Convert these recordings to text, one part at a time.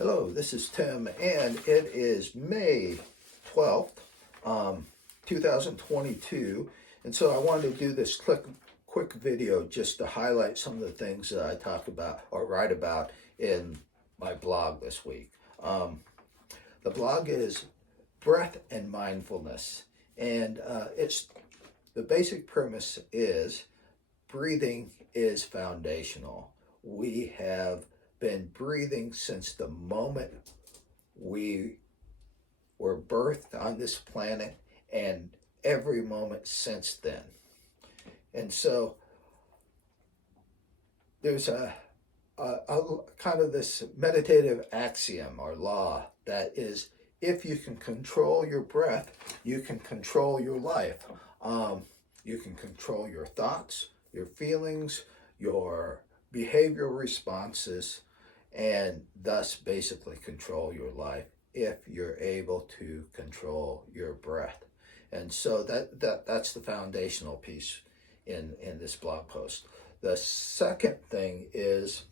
Hello, this is Tim, and it is May 12th, 2022. And so I wanted to do this quick video just to highlight some of the things that I talk about or write about in my blog this week. The blog is Breath and Mindfulness, and the basic premise is breathing is foundational. We have been breathing since the moment we were birthed on this planet and every moment since then. And so there's a kind of this meditative axiom or law that is, if you can control your breath, you can control your life. You can control your thoughts, your feelings, your behavioral responses, and thus basically control your life if you're able to control your breath. And so that's the foundational piece in this blog post. The second thing is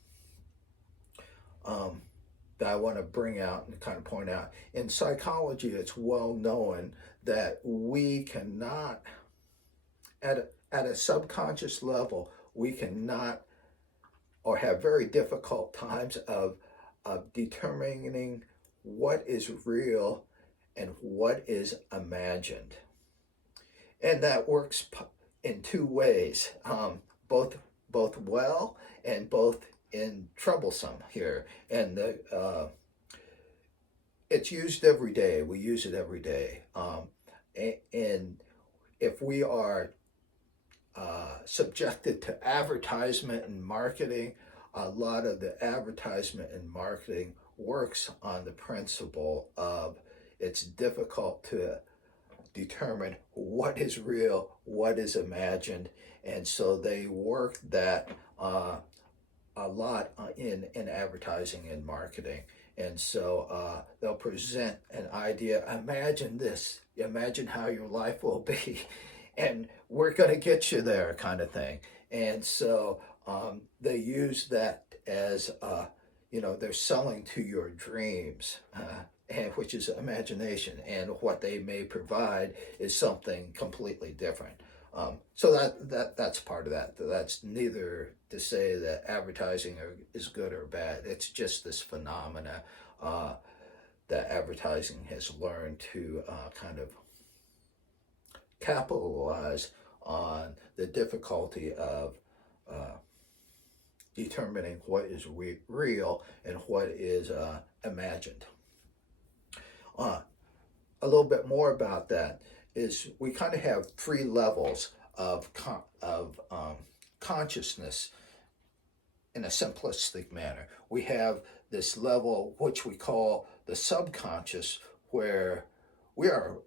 that I want to bring out and kind of point out, in psychology it's well known that we cannot, at a subconscious level, we cannot or have very difficult times of determining what is real and what is imagined. And that works in two ways, both well and both in troublesome here. And it's used every day. We use it every day. And if we are subjected to advertisement and marketing, a lot of the advertisement and marketing works on the principle of it's difficult to determine what is real, what is imagined, and so they work that a lot in advertising and marketing. And so they'll present an idea, imagine this, imagine how your life will be, and we're going to get you there, kind of thing. And so they use that as, they're selling to your dreams, and which is imagination, and what they may provide is something completely different. So that's part of that. That's neither to say that advertising is good or bad. It's just this phenomena that advertising has learned to kind of capitalize on the difficulty of determining what is real and what is imagined. A little bit more about that is we kind of have three levels of consciousness in a simplistic manner. We have this level which we call the subconscious, where we are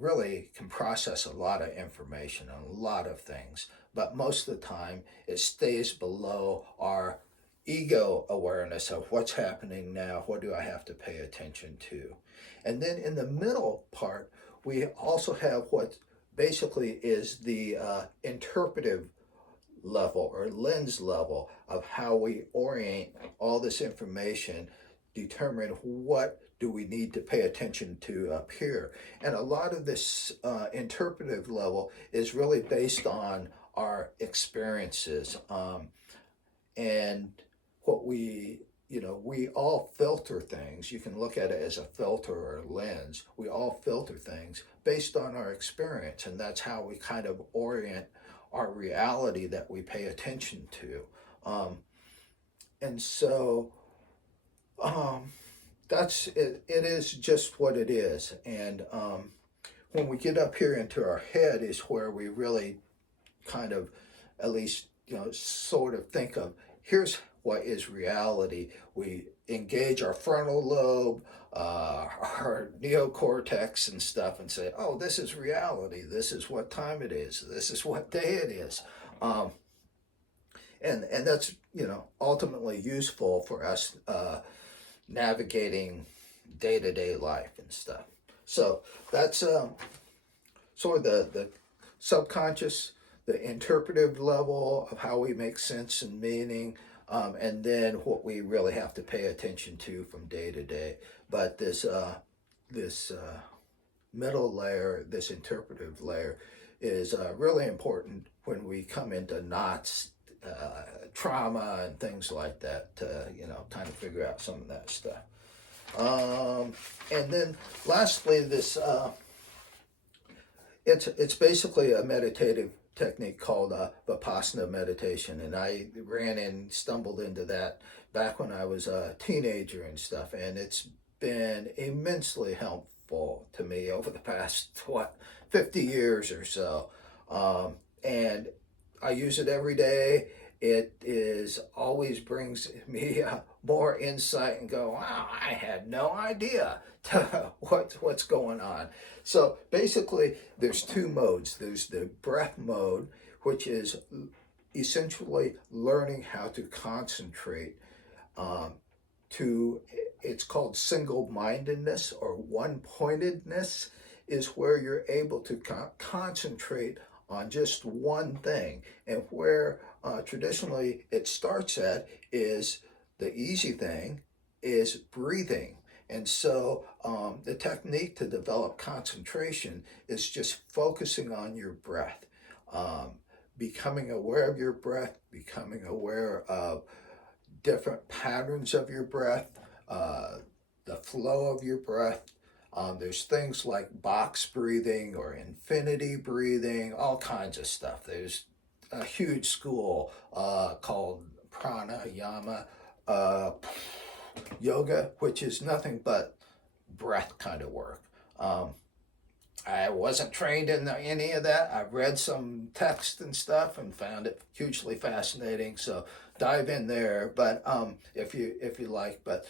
really can process a lot of information and a lot of things, but most of the time it stays below our ego awareness of what's happening now, what do I have to pay attention to. And then in the middle part, we also have what basically is the interpretive level or lens level of how we orient all this information, determine what do we need to pay attention to up here. And a lot of this interpretive level is really based on our experiences, and what we all filter things. You can look at it as a filter or a lens. We all filter things based on our experience, and that's how we kind of orient our reality that we pay attention to. And so that's it. It is just what it is. And when we get up here into our head is where we really kind of, at least, sort of think of, here's what is reality. We engage our frontal lobe, our neocortex and stuff, and say, oh, this is reality. This is what time it is. This is what day it is. And that's, ultimately useful for us navigating day-to-day life and stuff. So that's sort of the subconscious, the interpretive level of how we make sense and meaning, and then what we really have to pay attention to from day to day. But this middle layer, this interpretive layer, is really important when we come into knots, trauma, and things like that. Trying to figure out some of that stuff. And then lastly, this it's basically a meditative technique called Vipassana meditation, and I stumbled into that back when I was a teenager and stuff, and it's been immensely helpful to me over the past 50 years or so, and I use it every day. It always brings me more insight and go, wow, I had no idea what's going on. So basically, there's two modes. There's the breath mode, which is essentially learning how to concentrate it's called single-mindedness or one-pointedness, is where you're able to concentrate on just one thing. And where traditionally it starts at is the easy thing is breathing. And so the technique to develop concentration is just focusing on your breath, becoming aware of your breath, becoming aware of different patterns of your breath, the flow of your breath. There's things like box breathing or infinity breathing, all kinds of stuff. There's a huge school called pranayama yoga, which is nothing but breath kind of work. I wasn't trained in any of that. I've read some text and stuff and found it hugely fascinating. So dive in there, but if you like. But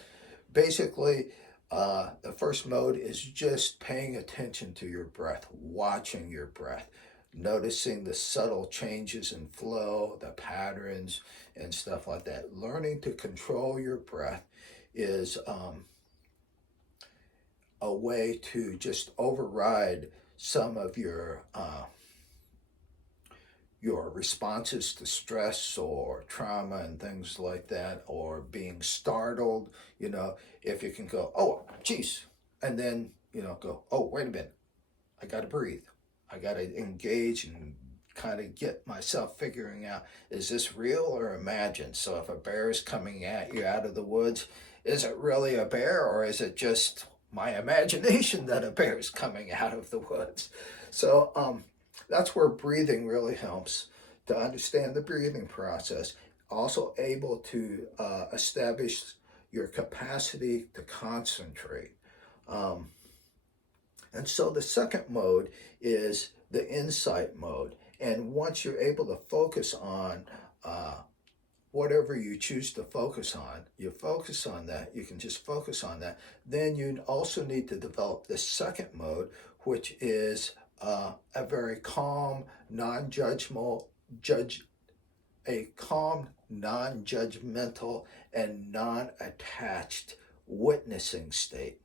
basically, the first mode is just paying attention to your breath, watching your breath, noticing the subtle changes in flow, the patterns, and stuff like that. Learning to control your breath is a way to just override some of your responses to stress or trauma and things like that, or being startled. If you can go, oh, geez, and then go, oh, wait a minute, I got to breathe. I got to engage and kind of get myself figuring out, is this real or imagined? So if a bear is coming at you out of the woods, is it really a bear, or is it just my imagination that a bear is coming out of the woods? So that's where breathing really helps to understand the breathing process. Also able to establish your capacity to concentrate. And so the second mode is the insight mode. And once you're able to focus on whatever you choose to focus on, you focus on that, you can just focus on that. Then you also need to develop the second mode, which is a very calm, non-judgmental, non-judgmental, and non-attached witnessing state.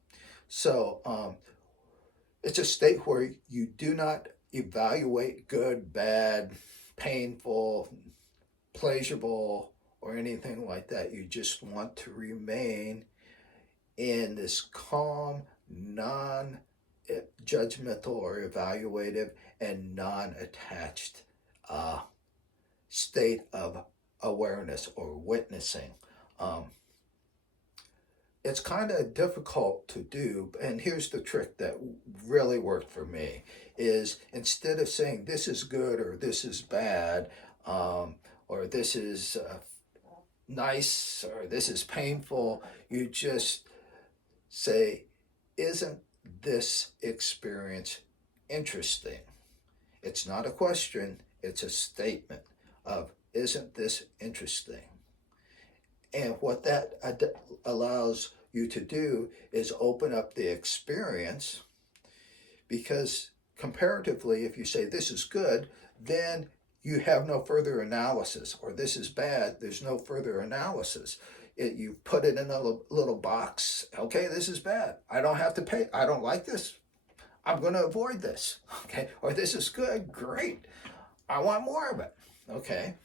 So it's a state where you do not evaluate good, bad, painful, pleasurable, or anything like that. You just want to remain in this calm, non-judgmental or evaluative and non-attached state of awareness or witnessing. It's kind of difficult to do, and here's the trick that really worked for me, is instead of saying this is good or this is bad, or this is nice or this is painful, you just say, isn't this experience interesting? It's not a question, it's a statement of, isn't this interesting? And what that allows you to do is open up the experience, because comparatively, if you say this is good, then you have no further analysis, or this is bad, there's no further analysis. You put it in a little box, okay, this is bad, I don't have to pay, I don't like this, I'm going to avoid this, okay, or this is good, great, I want more of it, okay.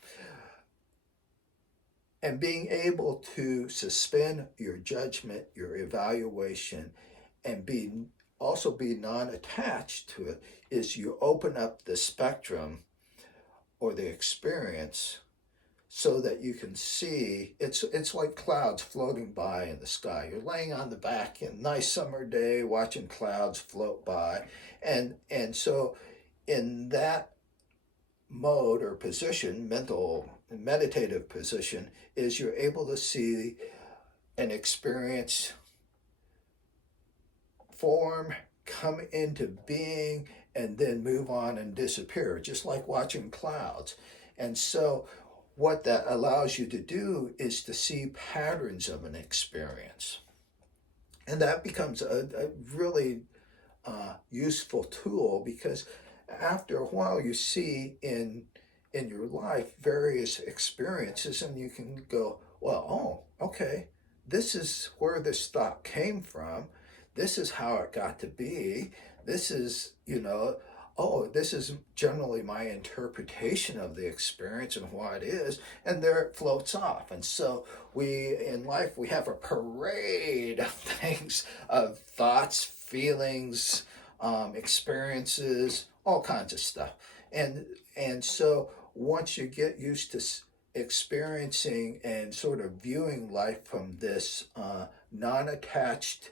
And being able to suspend your judgment, your evaluation, and also be non-attached to it is you open up the spectrum or the experience so that you can see it's like clouds floating by in the sky. You're laying on the back in a nice summer day watching clouds float by, and so in that mode or position, mental meditative position, is you're able to see an experience form, come into being, and then move on and disappear, just like watching clouds. And so what that allows you to do is to see patterns of an experience. And that becomes a really useful tool, because after a while you see in your life various experiences, and you can go, well, oh, okay, this is where this thought came from, this is how it got to be, this is, oh, this is generally my interpretation of the experience and why it is, and there it floats off. And so we, in life, we have a parade of things, of thoughts, feelings, experiences, all kinds of stuff. And so once you get used to experiencing and sort of viewing life from this non-attached,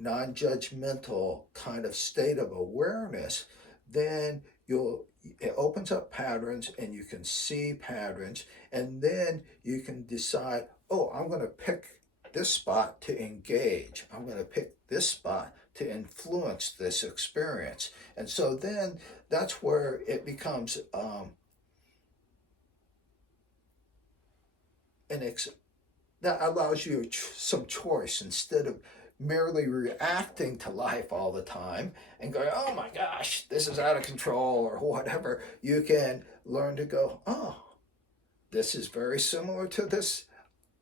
non-judgmental kind of state of awareness, then it opens up patterns, and you can see patterns, and then you can decide, oh, I'm going to pick this spot to engage, I'm going to pick this spot to influence this experience. And so then that's where it becomes that allows you some choice, instead of merely reacting to life all the time and going, oh my gosh, this is out of control or whatever. You can learn to go, oh, this is very similar to this,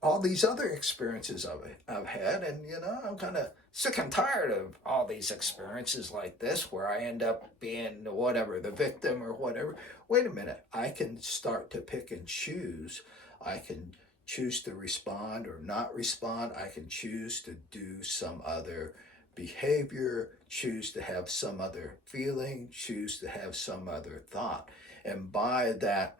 all these other experiences I've had, and I'm kind of sick and tired of all these experiences like this where I end up being whatever, the victim or whatever. Wait a minute, I can start to pick and choose. I can choose to respond or not respond. I can choose to do some other behavior, choose to have some other feeling, choose to have some other thought. And by that,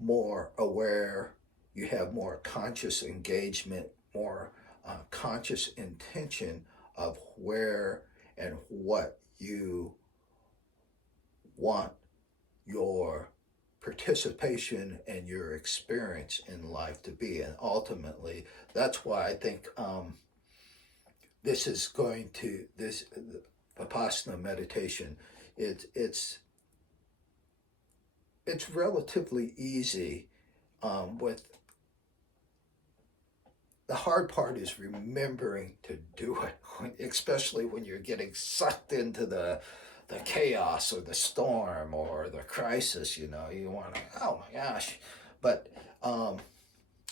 more aware, you have more conscious engagement, more conscious intention of where and what you want your participation and your experience in life to be. And ultimately, that's why I think this Vipassana meditation, it's relatively easy. With the hard part is remembering to do it, especially when you're getting sucked into the chaos or the storm or the crisis. You want to, oh my gosh. But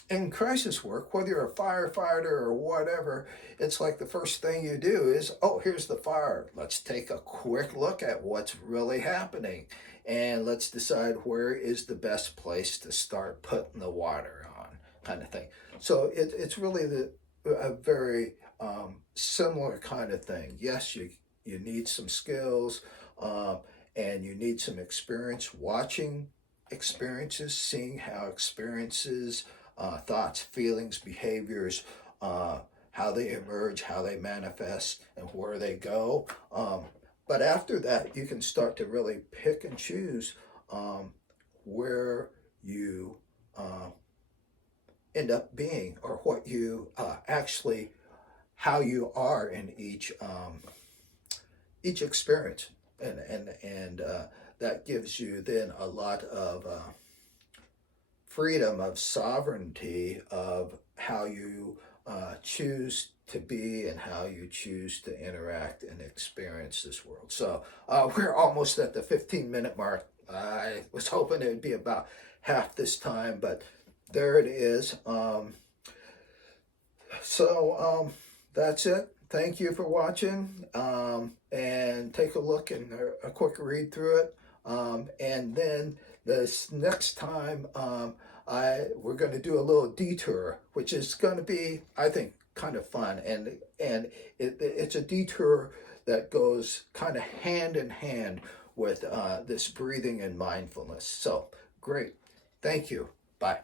in crisis work, whether you're a firefighter or whatever, it's like the first thing you do is, oh, here's the fire. Let's take a quick look at what's really happening, and let's decide where is the best place to start putting the water on, kind of thing. So it's really a very similar kind of thing. Yes, you need some skills, and you need some experience watching experiences, seeing how experiences, thoughts, feelings, behaviors, how they emerge, how they manifest, and where they go. But after that, you can start to really pick and choose where you end up being, or what you actually, how you are in each experience, and that gives you then a lot of freedom, of sovereignty, of how you choose to be and how you choose to interact and experience this world. So we're almost at the 15-minute mark. I was hoping it would be about half this time, but there it is. So that's it. Thank you for watching, and take a look and a quick read through it. And then this next time, we're going to do a little detour, which is going to be, I think, kind of fun. And it's a detour that goes kind of hand in hand with this breathing and mindfulness. So great. Thank you. Bye.